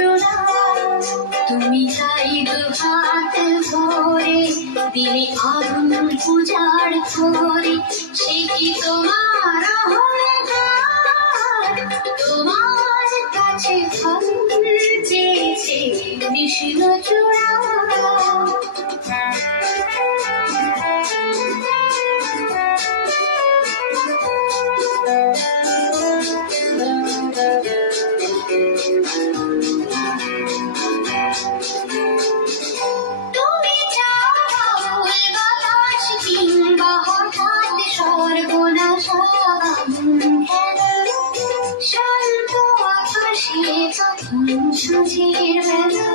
চূড়া তুমি তাই দুহাত ভরে দিলে আগুন পূজার করে সে কি তোমার অহংকার তোমার কাছে ফুল চেয়েছে বিষ্ণু চূড়া সুঝির বেলা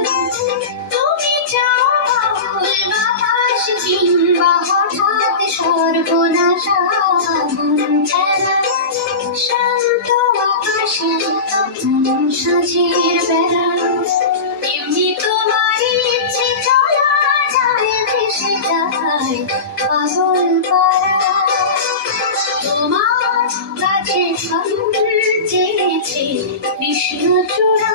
তুমি চাও বাউল বাতাস কিংবা হঠাৎ সর্বনাশা খেলা শান্ত আকাশে সুঝির বেলা এমনি তোমার ইচ্ছে চলা যায় ভেসে যায় পাগল পারা তোমার কাছে ফুল চেয়েছে বিষ্ণু চূড়া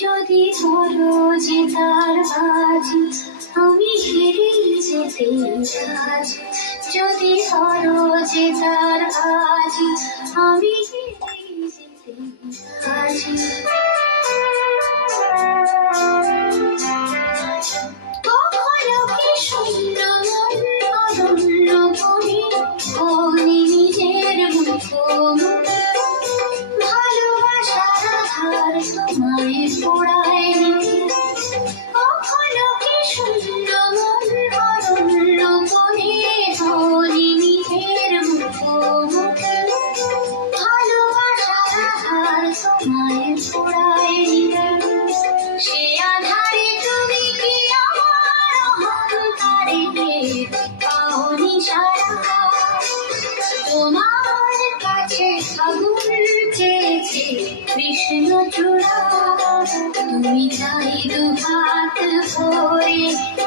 যদি ধরো যে তার বাজি আমি হেরে যেতে রাজি যদি ধরো যে তার বাজি আমি হেরে যেতে রাজি কখনো কি শূন্য মন অরণ্য ভূমি ভূমি নিজের মুখোমুখি ভালোবাসার আধার তোমায় পোড়ায় কখনো কি শূন্য মন অরণ্য ভূমি ভূমি নিজের মুখোমুখি ভালোবাসার আধার তোমায় পোড়ায় সে আধারে তুমি কি আমার অহংকারে পাওনি সারা তোমার কাছে আগুন চেয়েছে বিষ্ণু চূড়া তুমি তাই দুহাত ভরে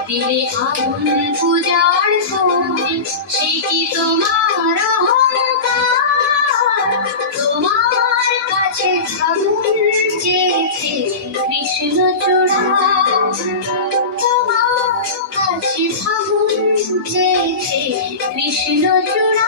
দিলে আগুন পূজার করে সে কি তোমার অহংকার তোমার কাছে আগুন চেয়েছে বিষ্ণু চূড়া তোমার কাছে আগুন চেয়েছে বিষ্ণু চূড়া